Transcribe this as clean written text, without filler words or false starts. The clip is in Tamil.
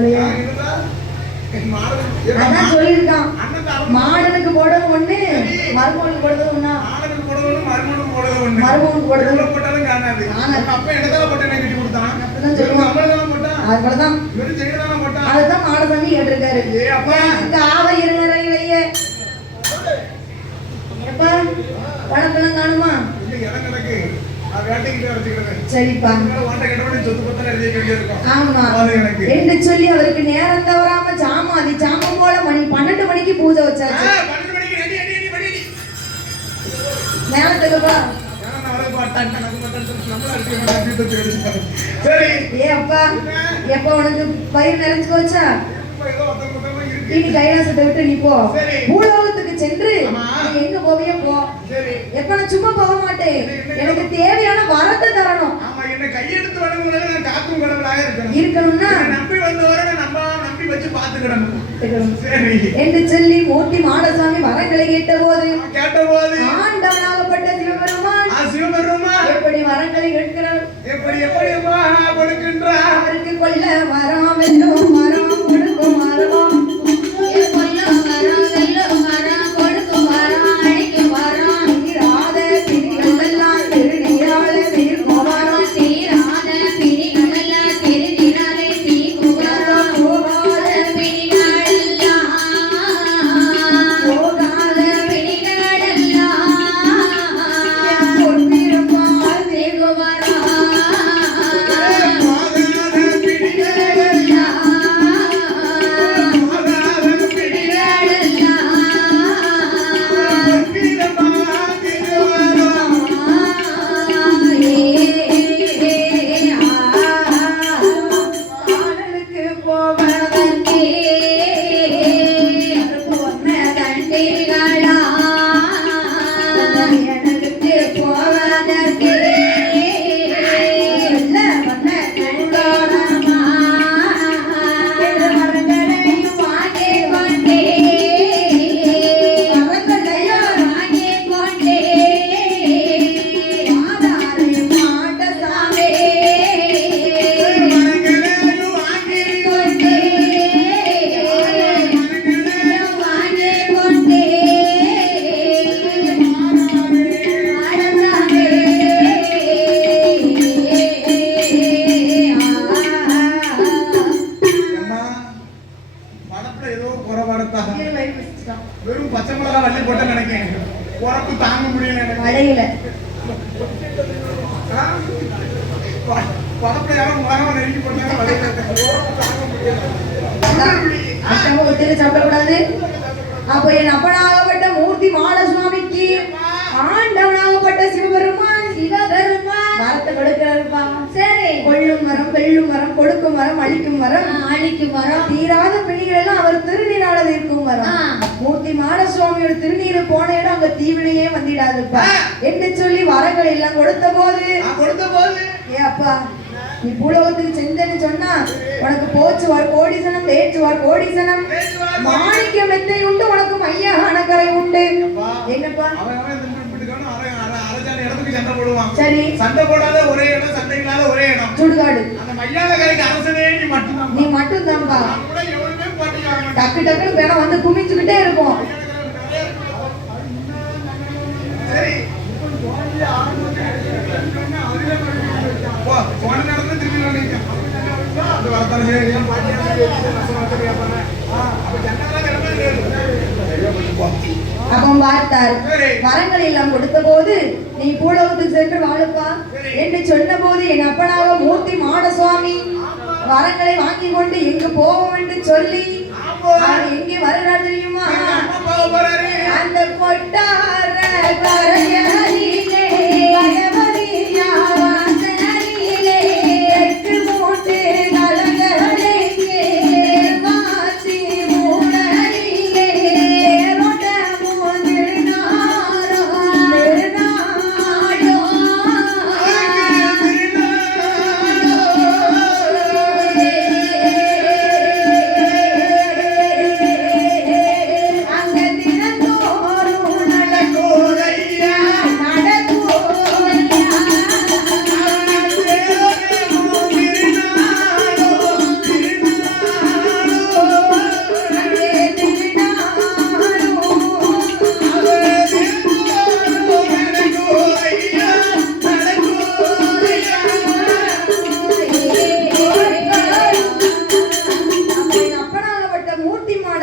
போலயே. அதான் சொல்லியிருக்கான், மாடனுக்கு போடுறது ஒண்ணு, மருமகனுக்கு போடுறது ஒண்ணா? மருமகனுக்கு போடுறது அதுபோலதான். அதுதான் மாடசாமி கேட்டிருக்காரு. காவை இருங்க பணத்தெல்லாம் காணுமா? சரிப்பா. ஆமா என்று சொல்லி அவருக்கு நேரம் தவறாம சாமாதி சாமம் போல மணி 12 மணிக்கு பூஜை வச்சாச்சு. நேரத்துக்குப்பா ஏ அப்பா எப்ப உனக்கு பயிர் நிறைஞ்சு போச்சா? இனி கைலாசத்தை விட்டு நீ போ, பூலோகத்துக்கு சென்று எங்க போவிய போ. எப்ப நான் சும்மா போக மாட்டேன், எனக்கு தேவையான வரத்தை தரணும். இருக்கணும்னா என்று சொல்லி மூர்த்தி மாடசாமி வரங்களை கேட்ட போது ஆண்டவனாகப்பட்ட சிவபெருமான் எப்படி வரங்களை கேட்கிறார்? அவருக்கு கொல்ல வரம் வெல்லும் வரம் கொடுக்கும் மரம், வெறும் பச்சை மிளகா வள்ளி போட்ட நினைக்கிறேன், உரப்பு தாங்க முடியல அடையில படத்துல யாரும் மிளகாவை நெருங்கி போட்டாங்க சாப்பிடக்கூடாது. அப்ப என் அப்பனாகப்பட்ட மூர்த்தி மாடசுவாமிக்கு ஆண்டவனாகப்பட்ட சிவபெருமான் வரத்தை கொடுக்கிறாருப்பா. சரி, கொள்ளும் மரம் வெள்ளும் மரம் கொடுக்கும் மரம் அழிக்கும் மரம் தீராத பிணிகள் எல்லாம் அவர் திருநீரால இருக்கும் மரம். மூர்த்தி மாடசுவாமியோட திருநீர் போன இடம் அங்க தீவினையே வந்திடாதுப்பா என்று சொல்லி வரங்கள் எல்லாம் கொடுத்த போது ஏ அப்பா நீ பூலோகத்துக்கு செஞ்சேன்னு சொன்னா உனக்கு போச்சுவார் கோடிசனம் தேச்சுவார் கோடிசனம் மாணிக்க மெத்தை உண்டு உனக்கு மையான கரை உண்டு. என்னப்பா சரி, சண்டை போடாத ஒரே இடம், சண்டை இல்லாத ஒரே இடம் சுடுகாடு. அந்த மையான கரைக்கு அரசனே நீ மட்டும் தான்பா. டக்கு டக்குன்னு வேணா வந்து குமிச்சுக்கிட்டே இருக்கும். சரி போன நேரத்துல திரும்பி அப்போ பார்த்தார், வரங்கள் எல்லாம் கொடுத்த போது நீ பூலோகத்துக்கு சென்று வாழுப்பா என்று சொன்ன போது என் அப்பனாக மூர்த்தி மாடசுவாமி வரங்களை வாங்கி கொண்டு எங்கு போவோம் என்று சொல்லி எங்கே வருகிறார் தெரியுமா? அந்த கொட்டார